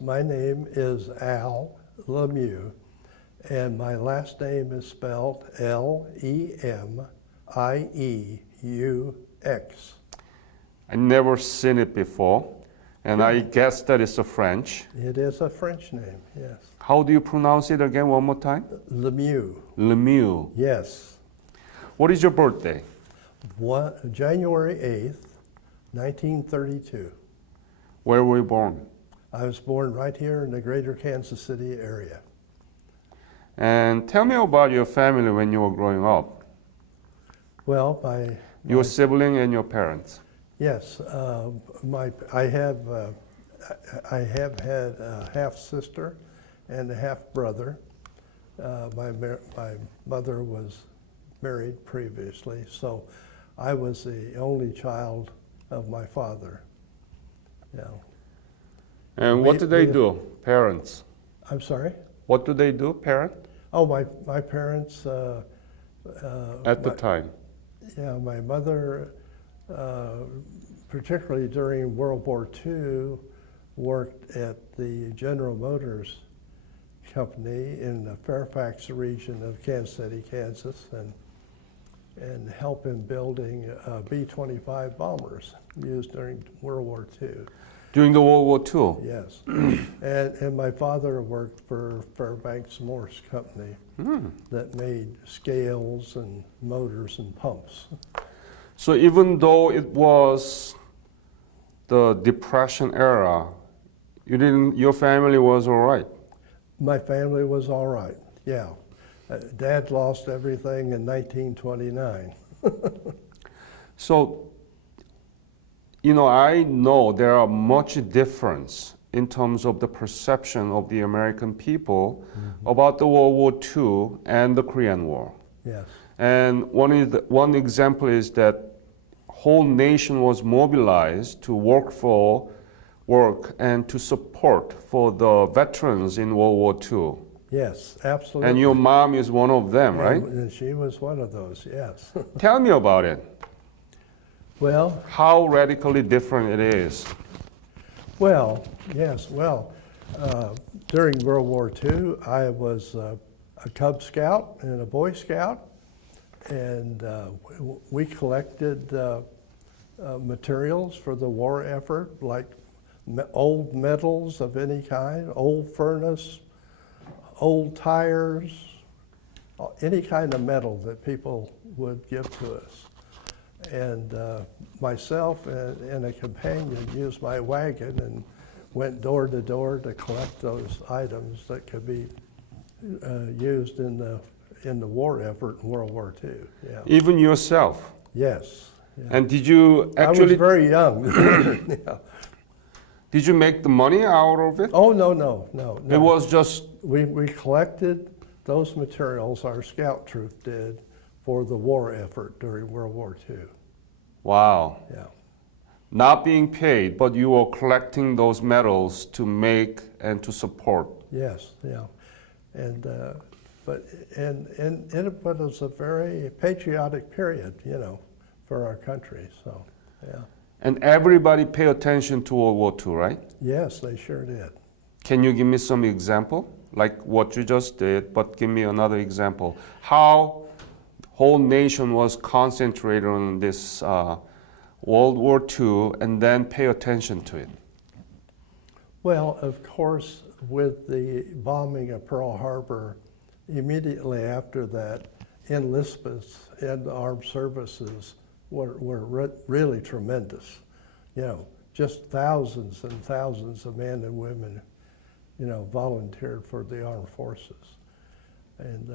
my name is Al Lemieux, and my last name is spelled Lemieux. I never seen it before, and I guess that is a French. It is a French name, yes. How do you pronounce it again one more time? Lemieux, Lemieux. yes. What is your birthday? January 8th, 1932. Where were you born? I was born right here in the greater Kansas City area. And tell me about your family when you were growing up. Well, Your sibling and your parents. yes, I have had a half sister and a half brother. My mother was married previously, so I was the only child of my father. Yeah. And what do they do, parents? I'm sorry? What do they do, parent? Oh, my parents. At the time. Yeah, my mother, particularly during World War II, worked at the General Motors Company in the Fairfax region of Kansas City, Kansas, and helped in building B-25 bombers used during World War II. During the World War II? Yes. and my father worked for Fairbanks Morse Company that made scales and motors and pumps. So even though it was the Depression era, your family was all right? My family was all right, yeah. Dad lost everything in 1929. So, I know there are much difference in terms of the perception of the American people about the World War II and the Korean War. Yes. And one example is that whole nation was mobilized to work and to support for the veterans in World War II. Yes, absolutely. And your mom is one of them, right? And she was one of those, yes. Tell me about it. Well, How radically different it is. well, yes, well, during World War II, I was a Cub Scout and a Boy Scout, and we collected materials for the war effort, like old metals of any kind, old furnace, old tires, any kind of metal that people would give to us. And myself and a companion used my wagon and went door to door to collect those items that could be used in the war effort in World War II. Yeah. Even yourself. Yes. Yeah. And did you I actually? was very young. Yeah. Did you make the money out of it? Oh no. It was just. We collected those materials. Our scout troop did for the war effort during World War II. Wow. Yeah. Not being paid, but you were collecting those medals to make and to support. Yes. Yeah. And but it was a very patriotic period, for our country. So, yeah. And everybody pay attention to World War II, right? Yes, they sure did. Can you give me some example, like what you just did, but give me another example? How whole nation was concentrated on this World War II and then pay attention to it? Well, of course, with the bombing of Pearl Harbor, immediately after that, enlistments in the armed services were really tremendous. Just thousands and thousands of men and women, volunteered for the armed forces. And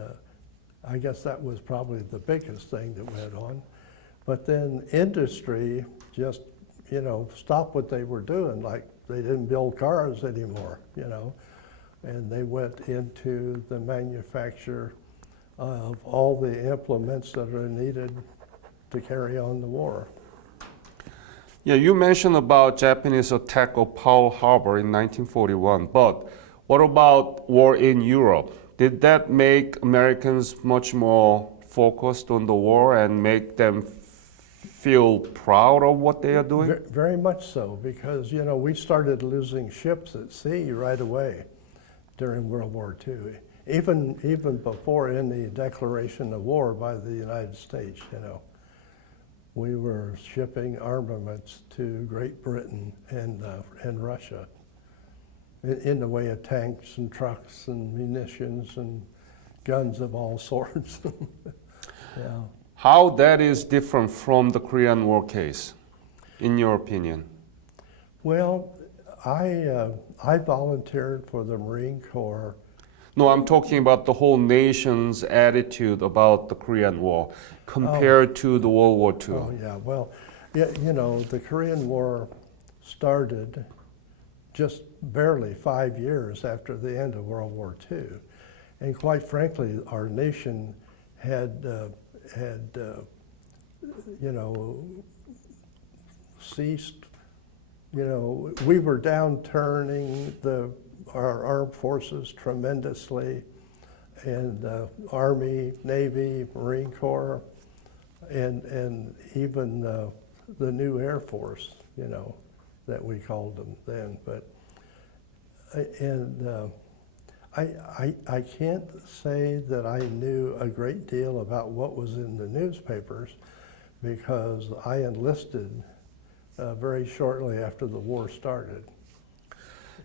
I guess that was probably the biggest thing that went on. But then industry just, stopped what they were doing, like they didn't build cars anymore, and they went into the manufacture of all the implements that are needed to carry on the war. Yeah, you mentioned about Japanese attack of Pearl Harbor in 1941, but what about war in Europe? Did that make Americans much more focused on the war and make them feel proud of what they are doing? Very much so, because you know we started losing ships at sea right away during World War II, even before any declaration of war by the United States. You know, we were shipping armaments to Great Britain and Russia in the way of tanks and trucks and munitions and guns of all sorts. Yeah. How that is different from the Korean War case, in your opinion? Well, I volunteered for the Marine Corps. No, I'm talking about the whole nation's attitude about the Korean War compared to the World War II. Oh yeah, well, yeah, you know, the Korean War started just barely 5 years after the end of World War II, and quite frankly, our nation had you know, ceased. You know, we were downturning our armed forces tremendously, and Army, Navy, Marine Corps, and even the new Air Force, you know, that we called them then. But I can't say that I knew a great deal about what was in the newspapers, because I enlisted very shortly after the war started.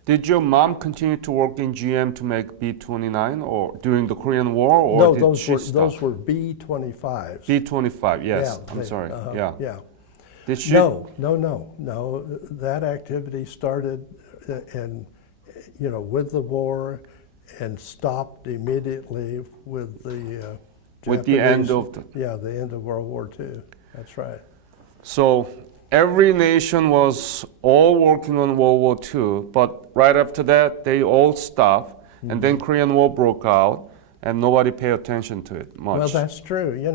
Did your mom continue to work in GM to make B-29 or during the Korean War, or No, did she stop? those were B-25s. B-25, yes. Yeah, I'm sorry. Yeah. Yeah. Did she? No. That activity started and you know, with the war, and stopped immediately with the With the end Japanese- of the. Yeah, the end of World War II. That's right. So every nation was all working on World War II, but right after that, they all stopped, and then Korean War broke out, and nobody paid attention to it much. Well, that's true. You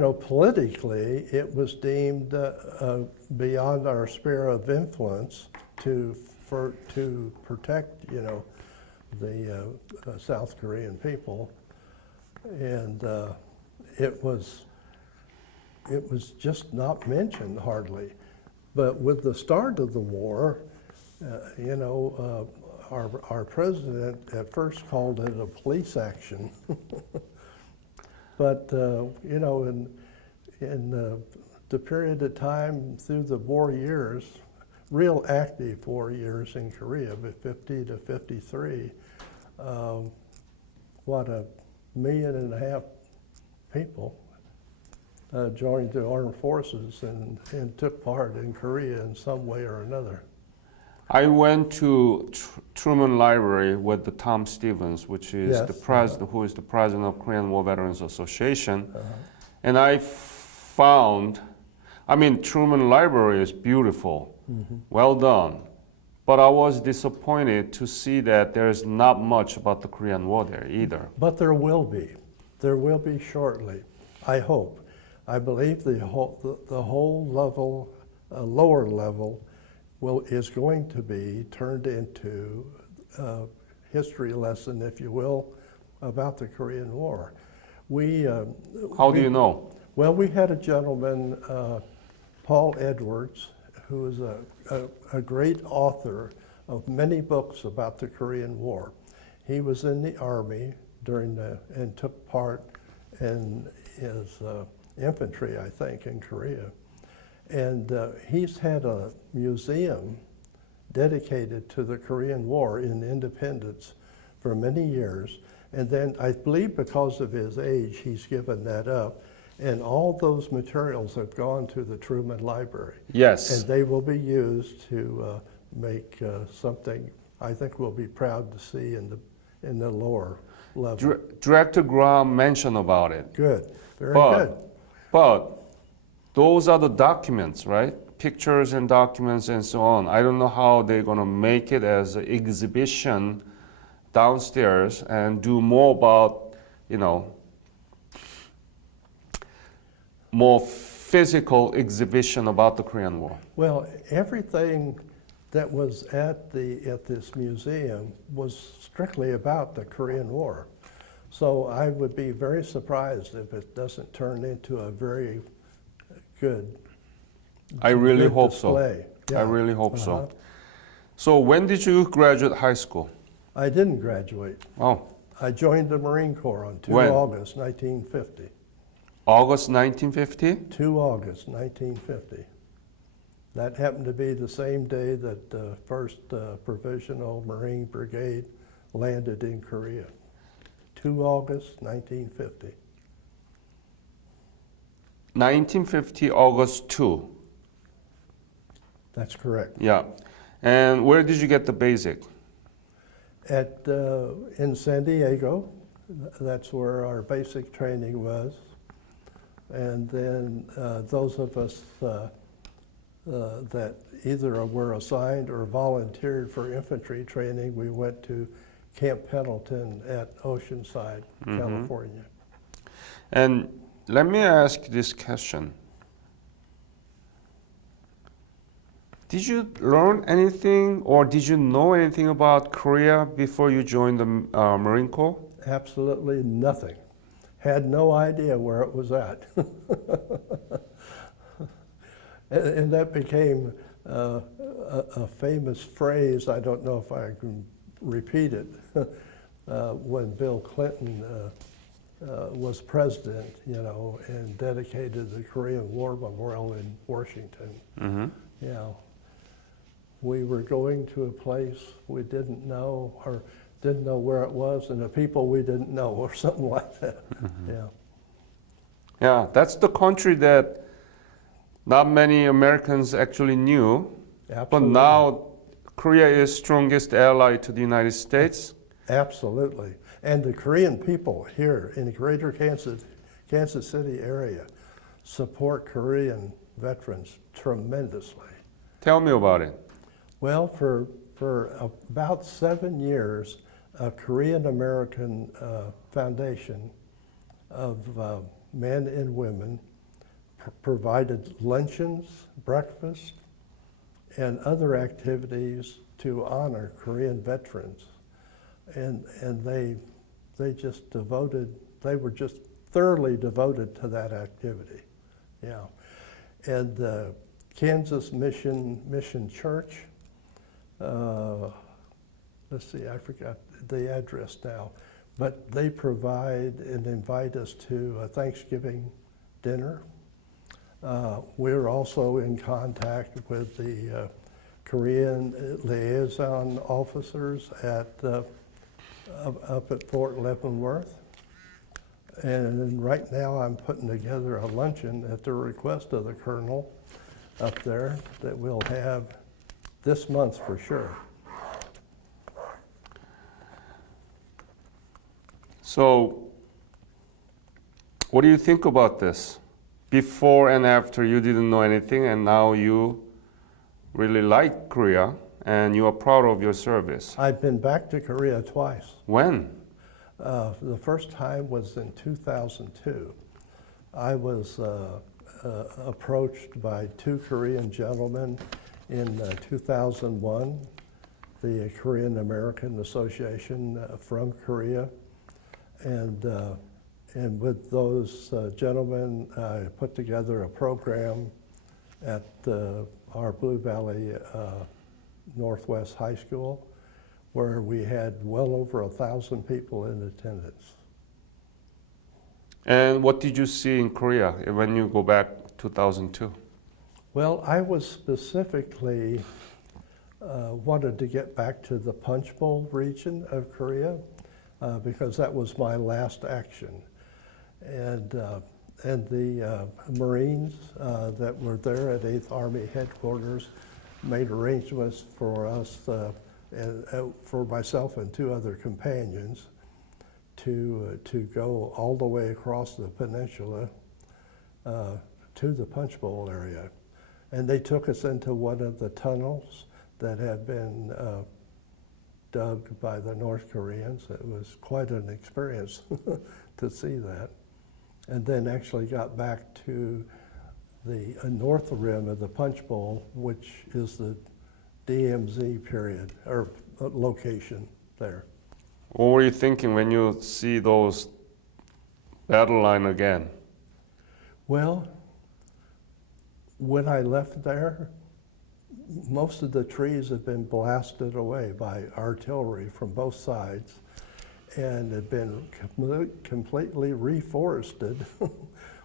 know, politically, it was deemed beyond our sphere of influence to protect, you know, the South Korean people, and it was just not mentioned hardly. But with the start of the war, you know, our president at first called it a police action. But you know, in the period of time through the war years, real active war years in Korea, but 50 to 53, what, 1.5 million people joined the armed forces and took part in Korea in some way or another. I went to Truman Library with the Tom Stevens, which is Yes, the president, who is the president of Korean War Veterans Association, Uh-huh. and I found, I mean, Truman Library is beautiful, well done, but I was disappointed to see that there is not much about the Korean War there either. But there will be. There will be shortly, I hope. I believe the whole level, lower level, is going to be turned into a history lesson, if you will, about the Korean War. How do you know? Well, we had a gentleman, Paul Edwards, who is a great author of many books about the Korean War. He was in the Army and took part in his infantry, I think, in Korea. And he's had a museum dedicated to the Korean War in Independence for many years. And then I believe because of his age, he's given that up. And all those materials have gone to the Truman Library. Yes. And they will be used to make something I think we'll be proud to see in the lower level. Director Graham mentioned about it. Good, very good. But those are the documents, right? Pictures and documents and so on. I don't know how they're going to make it as an exhibition downstairs and do more about, you know, more physical exhibition about the Korean War. Well, everything that was at this museum was strictly about the Korean War. So I would be very surprised if it doesn't turn into a very good. I really Good hope so. display. I Yeah. really hope Uh-huh. so. So when did you graduate high school? I didn't graduate. Oh, I joined the Marine Corps on 2 When? August 1950. August 1950? 2 August 1950. That happened to be the same day that the 1st Provisional Marine Brigade landed in Korea. 2 August 1950. 1950, August 2. That's correct. Yeah. And where did you get the basic? In San Diego, that's where our basic training was. And then those of us that either were assigned or volunteered for infantry training, we went to Camp Pendleton at Oceanside, California. And let me ask this question. Did you learn anything or did you know anything about Korea before you joined the Marine Corps? Absolutely nothing. Had no idea where it was at. And that became a famous phrase. I don't know if I can repeat it. When Bill Clinton was president, you know, and dedicated the Korean War Memorial in Washington. Mm-hmm. You know, we were going to a place we didn't know or didn't know where it was, and the people we didn't know, or something like that. Mm-hmm. Yeah. Yeah, that's the country that not many Americans actually knew. But Absolutely. now Korea is strongest ally to the United States. Absolutely. And the Korean people here in the greater Kansas City area support Korean veterans tremendously. Tell me about it. Well, for about 7 years, a Korean American foundation of men and women provided luncheons, breakfast, and other activities to honor Korean veterans. And they just they were just thoroughly devoted to that activity. Yeah. And Kansas Mission Church, let's see, I forgot the address now, but they provide and invite us to a Thanksgiving dinner. We're also in contact with the Korean liaison officers up at Fort Leavenworth. And right now I'm putting together a luncheon at the request of the colonel up there that we'll have this month for sure. So, what do you think about this? Before and after, you didn't know anything, and now you really like Korea, and you are proud of your service. I've been back to Korea twice. When? The first time was in 2002. I was approached by 2 Korean gentlemen in 2001, the Korean American Association from Korea. And with those gentlemen, I put together a program at our Blue Valley Northwest High School, where we had well over 1,000 people in attendance. And what did you see in Korea when you go back 2002? Well, I was specifically wanted to get back to the Punch Bowl region of Korea because that was my last action. And the Marines that were there at 8th Army headquarters made arrangements for us, for myself and 2 other companions, to go all the way across the peninsula to the Punch Bowl area. And they took us into one of the tunnels that had been dug by the North Koreans. It was quite an experience to see that. And then actually got back to the north rim of the Punch Bowl, which is the DMZ period, or location there. What were you thinking when you see those battle line again? Well, When I left there, most of the trees had been blasted away by artillery from both sides and had been completely reforested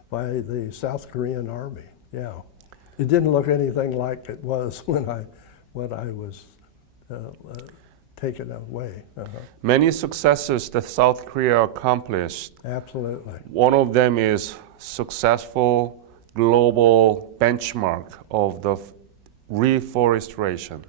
by the South Korean army. Yeah, it didn't look anything like it was when I was taken away. Many successes that South Korea accomplished. Absolutely. One of them is successful global benchmark of the reforestation.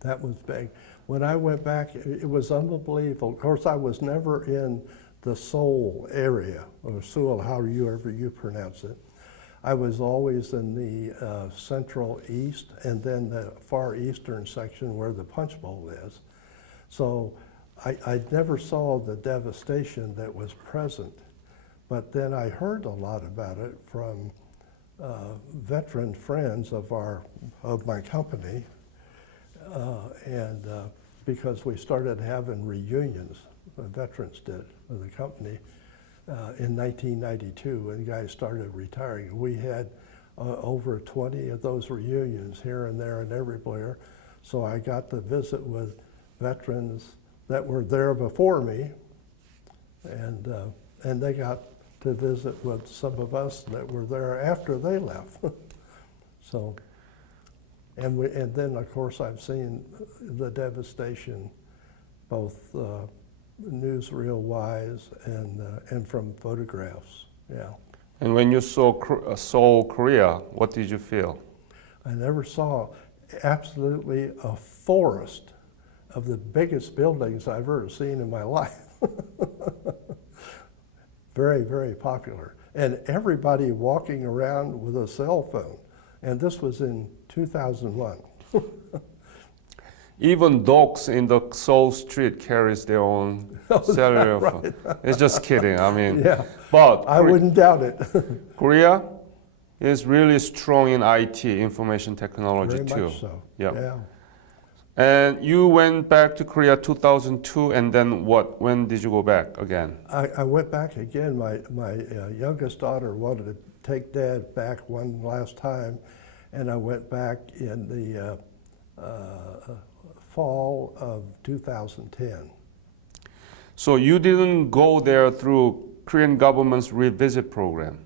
That was big. When I went back, it was unbelievable. Of course, I was never in the Seoul area, or Seoul, however you pronounce it. I was always in the central east and then the far eastern section where the Punch Bowl is. So I never saw the devastation that was present, but then I heard a lot about it from veteran friends of my company, and because we started having reunions, the veterans did, of the company, in 1992 when guys started retiring. We had over 20 of those reunions here and there and everywhere, so I got to visit with veterans that were there before me, and they got to visit with some of us that were there after they left. So, and then of course I've seen the devastation, both newsreel-wise and from photographs. Yeah. And when you saw Seoul, Korea, what did you feel? I never saw absolutely a forest of the biggest buildings I've ever seen in my life. Very, very popular. And everybody walking around with a cell phone. And this was in 2001. Even dogs in the Seoul street carries their own cellular phone. It's just kidding. I mean, Yeah, but I wouldn't doubt it. Korea is really strong in IT, information technology Very too. much so. Yeah. Yeah. And you went back to Korea 2002, and then what? When did you go back again? I went back again. My youngest daughter wanted to take Dad back one last time, and I went back in the fall of 2010. So you didn't go there through Korean government's revisit program?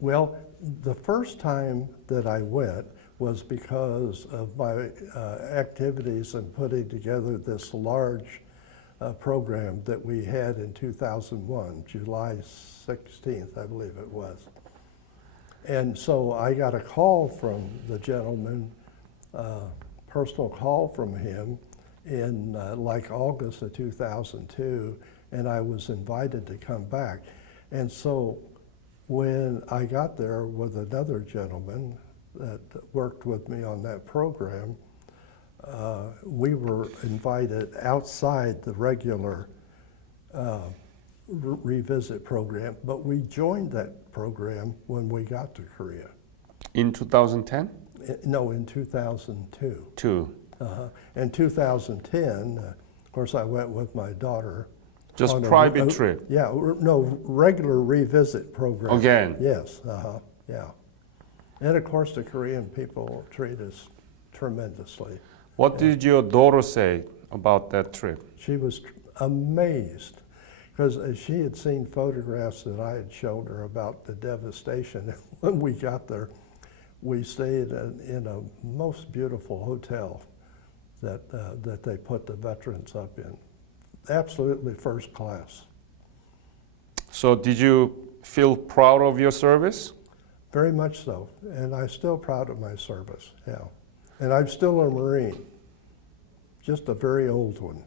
Well, the first time that I went was because of my activities in putting together this large program that we had in 2001, July 16th, I believe it was. And so I got a call from the gentleman, personal call from him in like August of 2002, and I was invited to come back. And so when I got there with another gentleman that worked with me on that program, we were invited outside the regular revisit program, but we joined that program when we got to Korea. In 2010? No, in 2002. Two. In 2010, of course, I went with my daughter. Just on private trip? Yeah, no, regular revisit program. Again? Yes, yeah. And of course, the Korean people treat us tremendously. What did your daughter say about that trip? She was amazed because she had seen photographs that I had shown her about the devastation. When we got there, we stayed in a most beautiful hotel that they put the veterans up in. Absolutely first class. So did you feel proud of your service? Very much so, and I'm still proud of my service, yeah. And I'm still a Marine, just a very old one.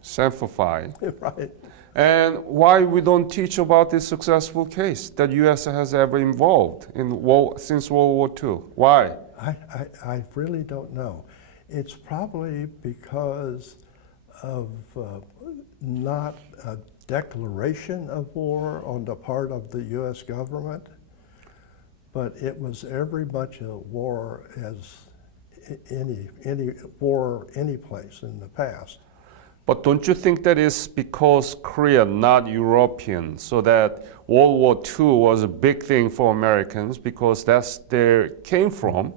Simplified. Right. And why we don't teach about this successful case that U.S. has ever involved in since World War II? Why? I really don't know. It's probably because of not a declaration of war on the part of the U.S. government, but it was every much a war as any war any place in the past. But don't you think that is because Korea, not European, so that World War II was a big thing for Americans because that's where it came from,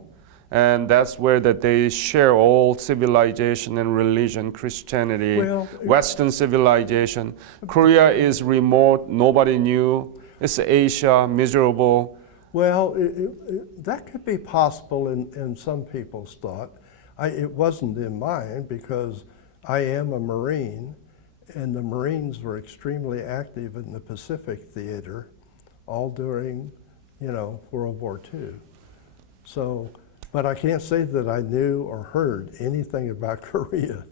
and that's where that they share all civilization and religion, Christianity, Well, Western civilization. Korea is remote, nobody knew. It's Asia, miserable. Well, that could be possible in some people's thought. It wasn't in mine because I am a Marine, and the Marines were extremely active in the Pacific Theater all during, World War II. So, but I can't say that I knew or heard anything about Korea.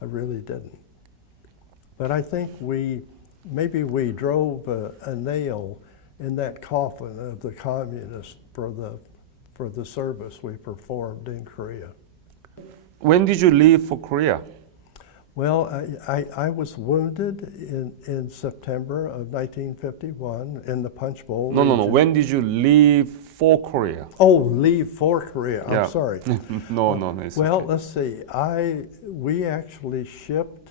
I really didn't. But I think maybe we drove a nail in that coffin of the communists for the service we performed in Korea. When did you leave for Korea? Well, I was wounded in September of 1951 in the Punch Bowl. No. region. When did you leave for Korea? Oh, leave for Korea. Yeah. I'm sorry. No. It's Well, okay. let's see. We actually shipped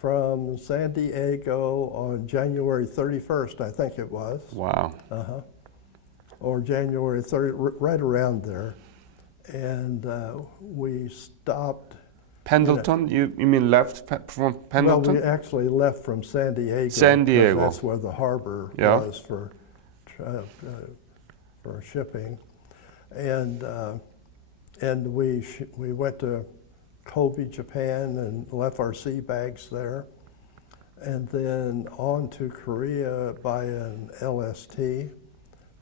from San Diego on January 31st, I think it was. Wow. Or January 30th, right around there. And we stopped. Pendleton? You mean left from Pendleton? Well, we actually left from San Diego. San 'cause Diego. That's where the harbor Yeah. was for shipping, and we went to Kobe, Japan, and left our sea bags there, and then on to Korea by an LST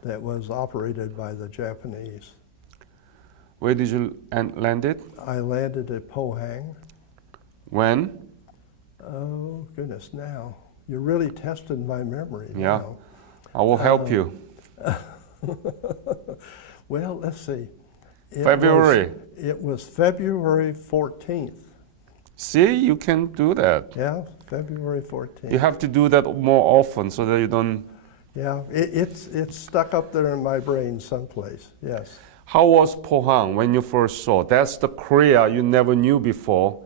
that was operated by the Japanese. Where did you land it? I landed at Pohang. When? Oh, goodness, now. You're really testing my memory Yeah. now. I will help you. Well, let's see. February. It was February 14th. See, you can do that. Yeah, February 14th. You have to do that more often so that you don't. Yeah, it's stuck up there in my brain someplace, yes. How was Pohang when you first saw? That's the Korea you never knew before.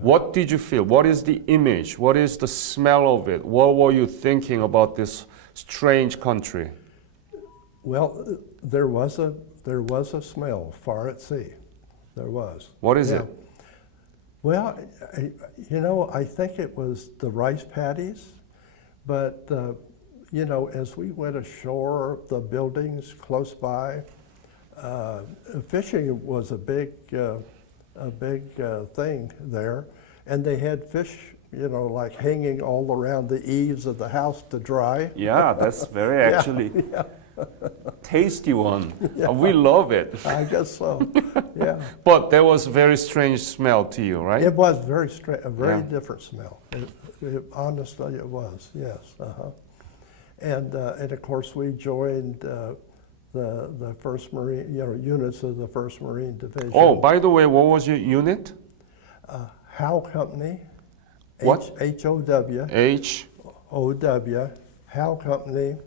What did you feel? What is the image? What is the smell of it? What were you thinking about this strange country? Well, there was a smell far at sea. There was. What is Yeah. it? Well, I think it was the rice paddies, but as we went ashore, the buildings close by, fishing was a big thing there, and they had fish, like hanging all around the eaves of the house to dry. Yeah, that's very actually tasty one. Yeah. We love it. I guess so. Yeah, But there was very strange smell to you, right? it was a very Yeah. different smell. Honestly, it was. Yes. And of course we joined the First Marine, units of the First Marine Division. Oh, by the way, what was your unit? Howe Company. What? H-O-W. H. O-W. Howe Company.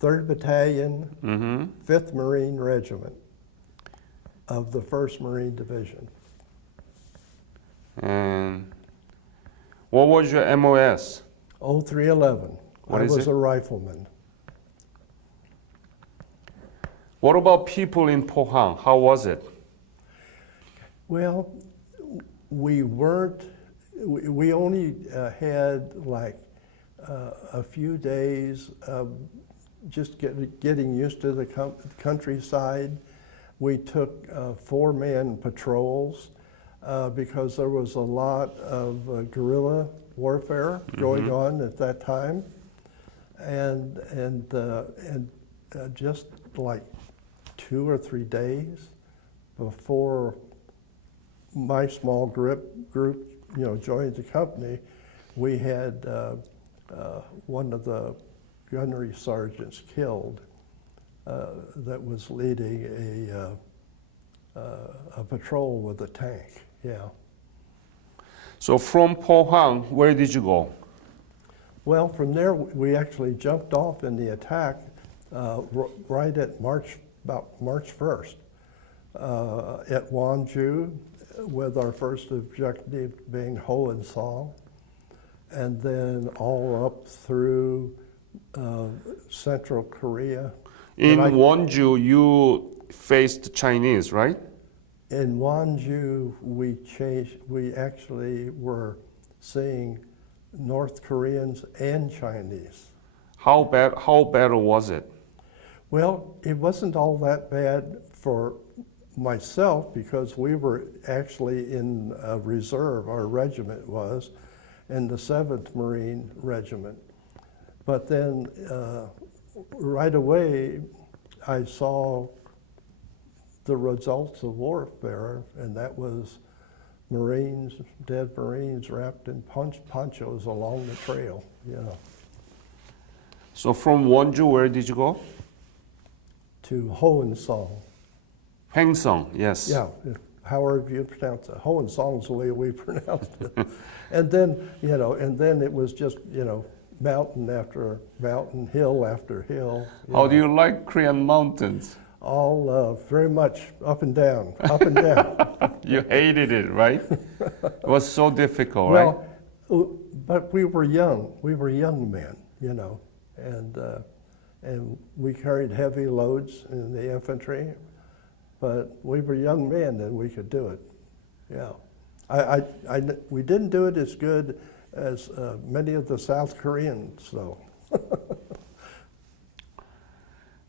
3rd Battalion, Mm-hmm. 5th Marine Regiment of the 1st Marine Division. And what was your MOS? 0311. What I is was it? a rifleman. What about people in Pohang? How was it? Well, we only had like a few days of just getting used to the countryside. We took 4-man patrols because there was a lot of guerrilla warfare going on at that time, and just like 2 or 3 days before my small group joined the company, we had one of the gunnery sergeants killed that was leading a patrol with a tank. Yeah. So from Pohang, where did you go? Well, from there we actually jumped off in the attack right at about March 1st at Wonju, with our first objective being Hoensong, and then all up through Central Korea. In And I- Wonju, you faced Chinese, right? In Wonju, we actually were seeing North Koreans and Chinese. How bad was it? Well, it wasn't all that bad for myself because we were actually in a reserve, our regiment was, in the 7th Marine Regiment. But then right away, I saw the results of warfare, and that was Marines, dead Marines wrapped in ponchos along the trail, you know, So from Wonju, where did you go? to Hoensong. Hwangsong, yes. Yeah, however you pronounce it. Hoensong's the way we pronounced it. And then, you know, and then it was just, you know, mountain after mountain, hill after hill. How do you like Korean mountains? All very much up and down, up and down. You hated it, right? It was so difficult, right? Well, but we were young. We were young men, you know, and we carried heavy loads in the infantry, but we were young men and we could do it. Yeah, we didn't do it as good as many of the South Koreans, though.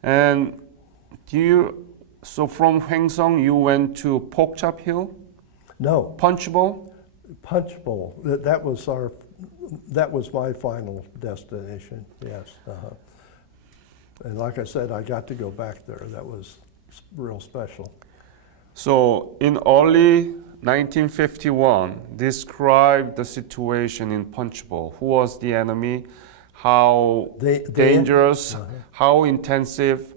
And so from Hwangsong, you went to Pokchap Hill, No, Punch Bowl? Punch Bowl. That was my final destination. Yes. Uh-huh. And like I said, I got to go back there. That was real special. So in early 1951, describe the situation in Punch Bowl. Who was the enemy? How dangerous? How intensive?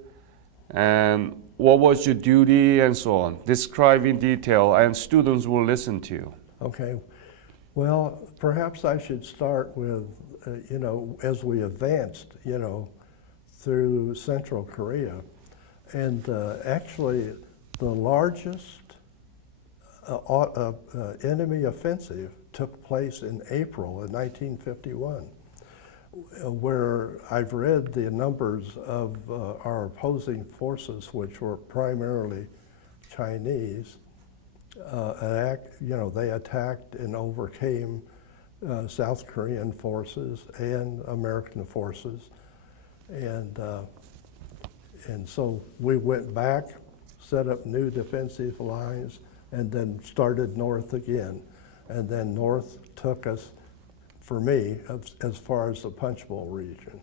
And what was your duty and so on? Describe in detail and students will listen to you. Okay. Well, perhaps I should start with, you know, as we advanced, you know, through Central Korea. And actually, the largest enemy offensive took place in April of 1951, where I've read the numbers of our opposing forces, which were primarily Chinese. You know, they attacked and overcame South Korean forces and American forces. And so we went back, set up new defensive lines, and then started north again. And then north took us, for me, as far as the Punch Bowl region.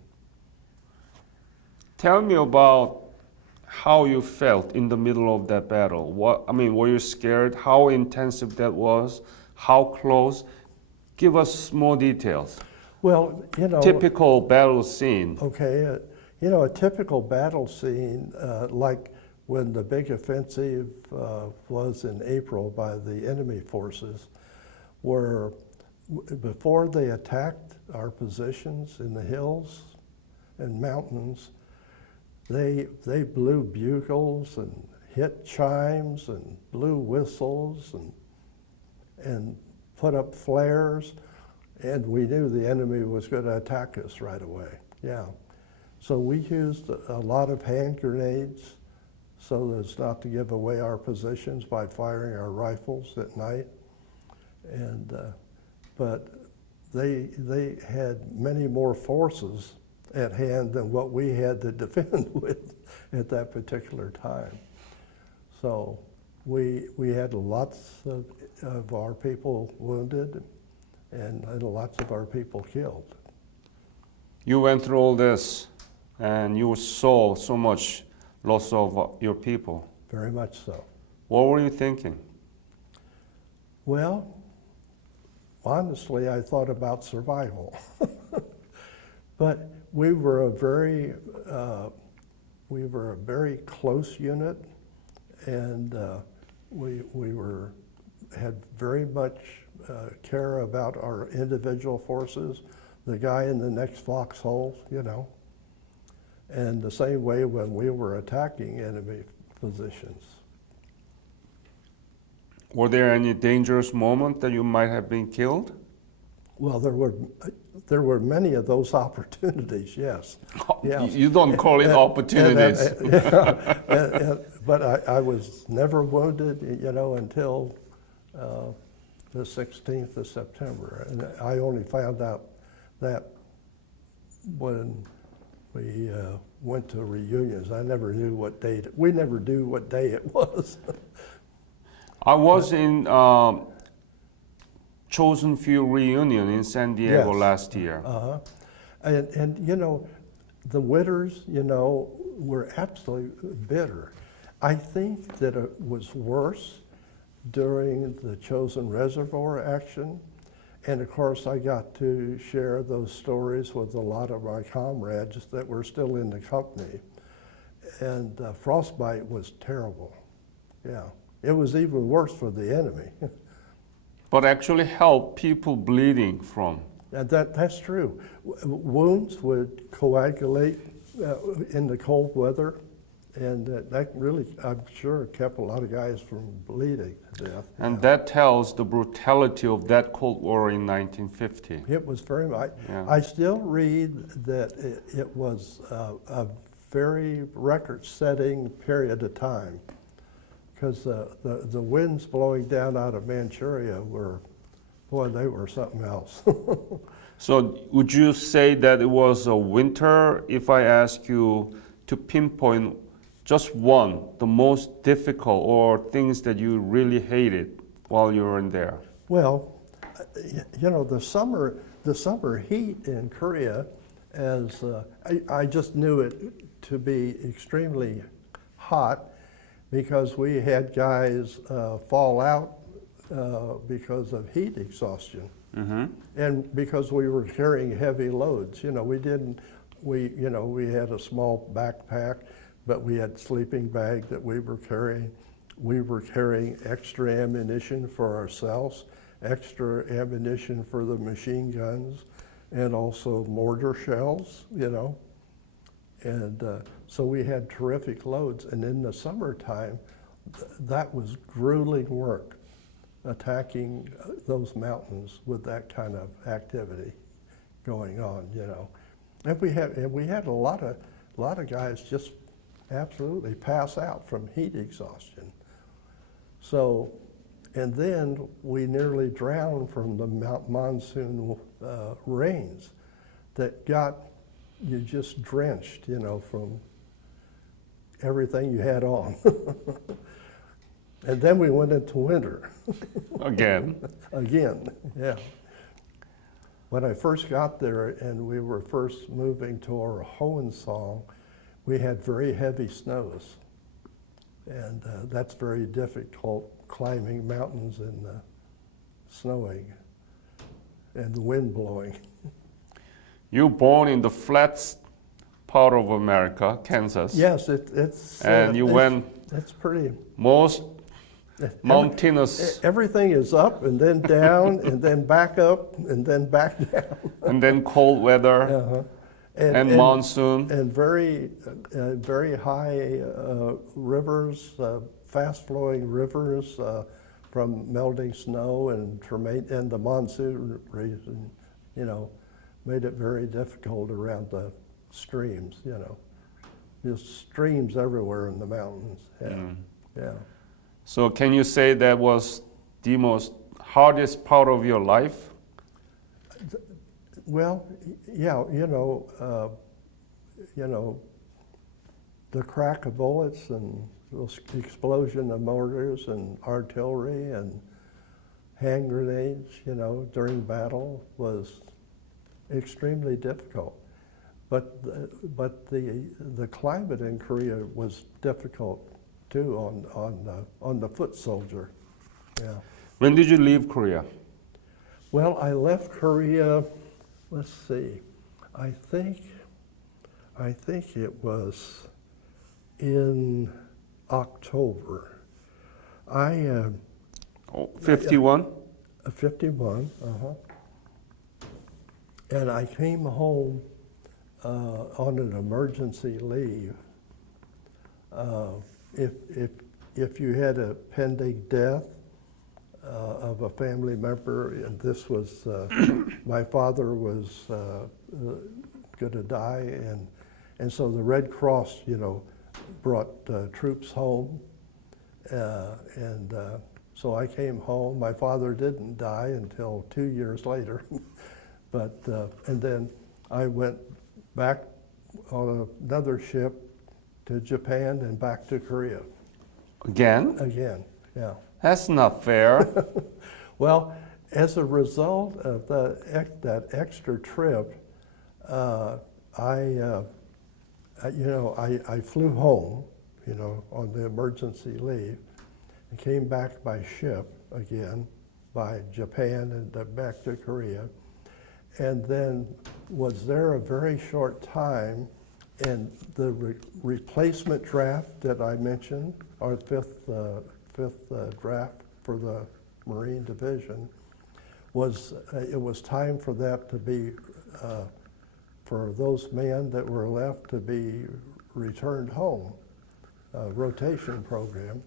Tell me about how you felt in the middle of that battle. Were you scared? How intensive that was? How close? Give us more details. Well, you know, Typical battle scene. okay, you know, a typical battle scene, like when the big offensive was in April by the enemy forces, were before they attacked our positions in the hills and mountains, they blew bugles and hit chimes and blew whistles and put up flares, and we knew the enemy was going to attack us right away. Yeah. So we used a lot of hand grenades so as not to give away our positions by firing our rifles at night. And but they had many more forces at hand than what we had to defend with at that particular time. So we had lots of our people wounded and lots of our people killed. You went through all this and you saw so much loss of your people. Very much so. What were you thinking? Well, honestly, I thought about survival. But we were a very close unit, and we had very much care about our individual forces, the guy in the next foxhole, you know. And the same way when we were attacking enemy positions. Were there any dangerous moment that you might have been killed? Well, there were many of those opportunities, yes. Yes. You don't call it opportunities. But I was never wounded, until the 16th of September. And I only found out that when we went to reunions. I never knew what day, we never knew what day it was. I was in Chosen Few reunion in San Diego Yes. last year. Uh-huh. And the winters, were absolutely bitter. I think that it was worse during the Chosin Reservoir action. And of course, I got to share those stories with a lot of my comrades that were still in the company. And frostbite was terrible. Yeah. It was even worse for the enemy. But actually help people bleeding from. And that's true. Wounds would coagulate in the cold weather, and that really, I'm sure, kept a lot of guys from bleeding to death. And that tells the brutality of that Cold War in 1950. It was very much. Yeah. I still read that it was a very record-setting period of time, because the winds blowing down out of Manchuria were, boy, they were something else. So would you say that it was a winter if I ask you to pinpoint just one, the most difficult or things that you really hated while you were in there? Well, the summer heat in Korea, as I just knew it to be extremely hot, because we had guys fall out because of heat exhaustion. Mm-hmm. And because we were carrying heavy loads, we had a small backpack, but we had sleeping bag that we were carrying. We were carrying extra ammunition for ourselves, extra ammunition for the machine guns, and also mortar shells, And so we had terrific loads. And in the summertime, that was grueling work, attacking those mountains with that kind of activity going on, And we had a lot of guys just absolutely pass out from heat exhaustion. So, and then we nearly drowned from the monsoon rains that got you just drenched, from everything you had on. And then we went into winter. Again. Again, yeah. When I first got there and we were first moving to our Hohensong, we had very heavy snows. And that's very difficult, climbing mountains and snowing and the wind blowing. You born in the flat part of America, Kansas. Yes, it's... And you went it's pretty... most mountainous. Everything is up and then down and then back up and then back down. And then cold weather. Uh-huh. And monsoon. And very high rivers, fast-flowing rivers from melting snow and the monsoon reason, made it very difficult around the streams, There's streams everywhere in the mountains, yeah. So can you say that was the most hardest part of your life? Well, yeah, the crack of bullets and the explosion of mortars and artillery and hand grenades, during battle was extremely difficult. But the climate in Korea was difficult too on the foot soldier. Yeah. When did you leave Korea? Well, I left Korea. Let's see. I think it was in October. 51? 51. And I came home on an emergency leave. If you had a pending death of a family member, and this was, my father was going to die, and so the Red Cross, brought troops home, and so I came home. My father didn't die until 2 years later, but and then I went back on another ship to Japan and back to Korea Again? again. Yeah. That's not fair. Well, as a result of that extra trip, I flew home, on the emergency leave, and came back by ship again, by Japan and back to Korea, and then was there a very short time, and the replacement draft that I mentioned, our fifth draft for the Marine Division, it was time for that to be, for those men that were left to be returned home, rotation program.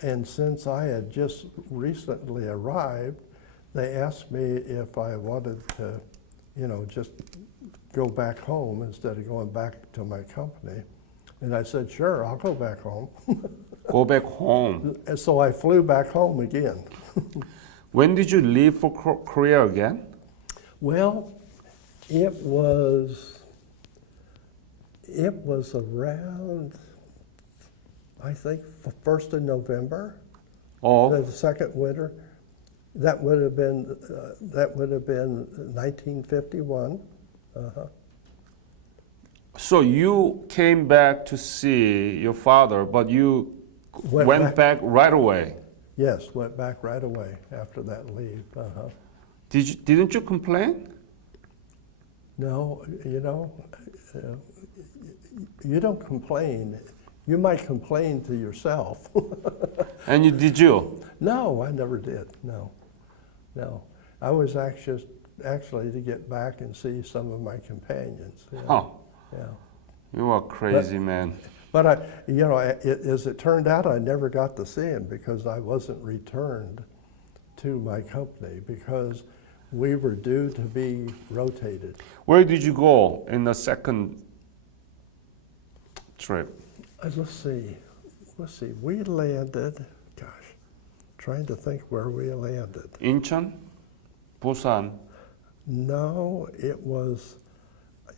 And since I had just recently arrived, they asked me if I wanted to, just go back home instead of going back to my company. And I said, sure, I'll go back home. Go back home. And so I flew back home again. When did you leave for Korea again? Well, it was around, I think, 1st of November, Oh, the second winter. That would have been 1951. Uh-huh. so you came back to see your father, but you Went went back right away. Yes, went back right away after that leave. Uh-huh. Didn't you complain? No, you don't complain. You might complain to yourself. And did you? No, I never did. No. I was actually to get back and see some of my companions. Yeah. Huh. Yeah. You are crazy, man. But as it turned out, I never got to see him because I wasn't returned to my company because we were due to be rotated. Where did you go in the second trip? Let's see. We landed, trying to think where we landed. Incheon? Busan? No, it was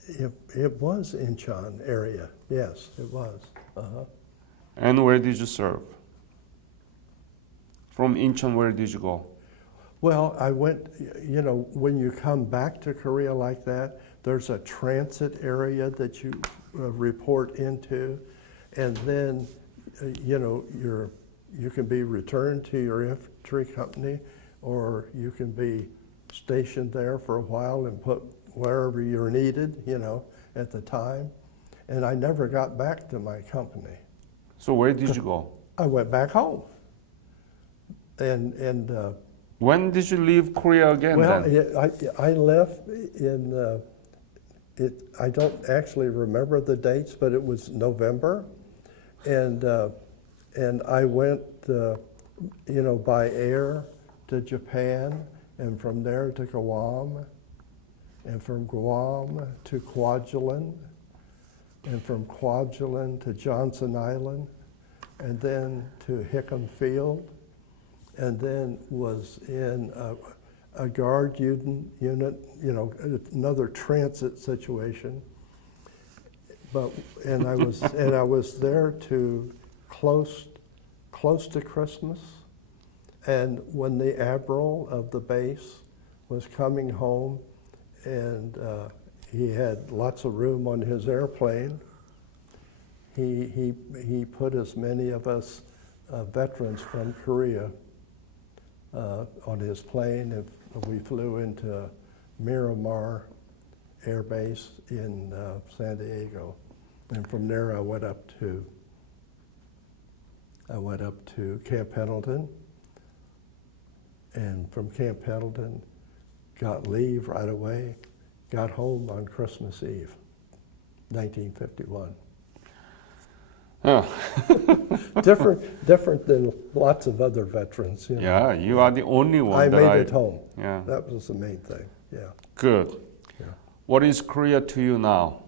Incheon area. Yes, it was. Uh-huh. And where did you serve? From Incheon, where did you go? Well, I went, when you come back to Korea like that, there's a transit area that you report into, and then, you can be returned to your infantry company, or you can be stationed there for a while and put wherever you're needed, at the time. And I never got back to my company. So where did you go? I went back home. And When did you leave Korea again well, then? I left in, I don't actually remember the dates, but it was November. And I went, by air to Japan, and from there to Guam, and from Guam to Kwajalein, and from Kwajalein to Johnson Island, and then to Hickam Field, and then was in a guard unit, another transit situation. And I was there to close to Christmas, and when the admiral of the base was coming home, and he had lots of room on his airplane, he put as many of us veterans from Korea on his plane, and we flew into Miramar Air Base in San Diego, and from there I went up to Camp Pendleton, and from Camp Pendleton got leave right away, got home on Christmas Eve, 1951. Yeah. Different than lots of other veterans. You know. Yeah, you are the only one I that made it home. Yeah. That was the main thing. Yeah. Good. Yeah. What is Korea to you now?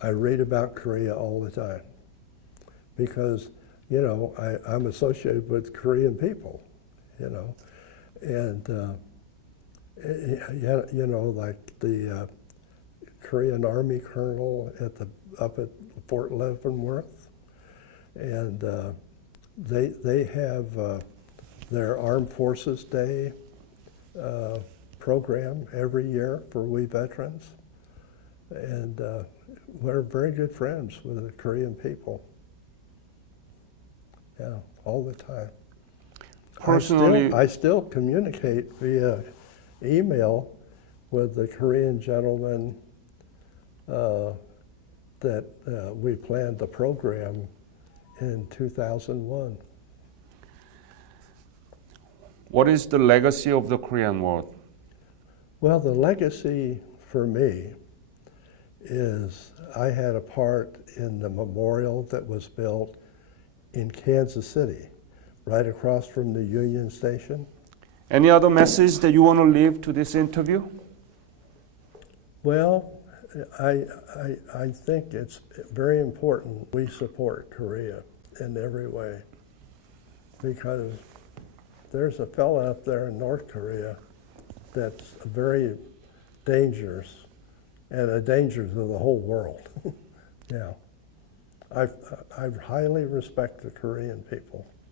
I read about Korea all the time because, you know, I'm associated with Korean people, you know, and you know, like the Korean Army colonel up at Fort Leavenworth, and they have their Armed Forces Day program every year for we veterans, and we're very good friends with the Korean people. Yeah, all the time. Personally, I still communicate via email with the Korean gentleman that we planned the program in 2001. what is the legacy of the Korean War? Well, the legacy for me is I had a part in the memorial that was built in Kansas City, right across from the Union Station. Any other message that you want to leave to this interview? Well, I think it's very important we support Korea in every way, because there's a fella up there in North Korea that's very dangerous and a danger to the whole world. Yeah. I highly respect the Korean people.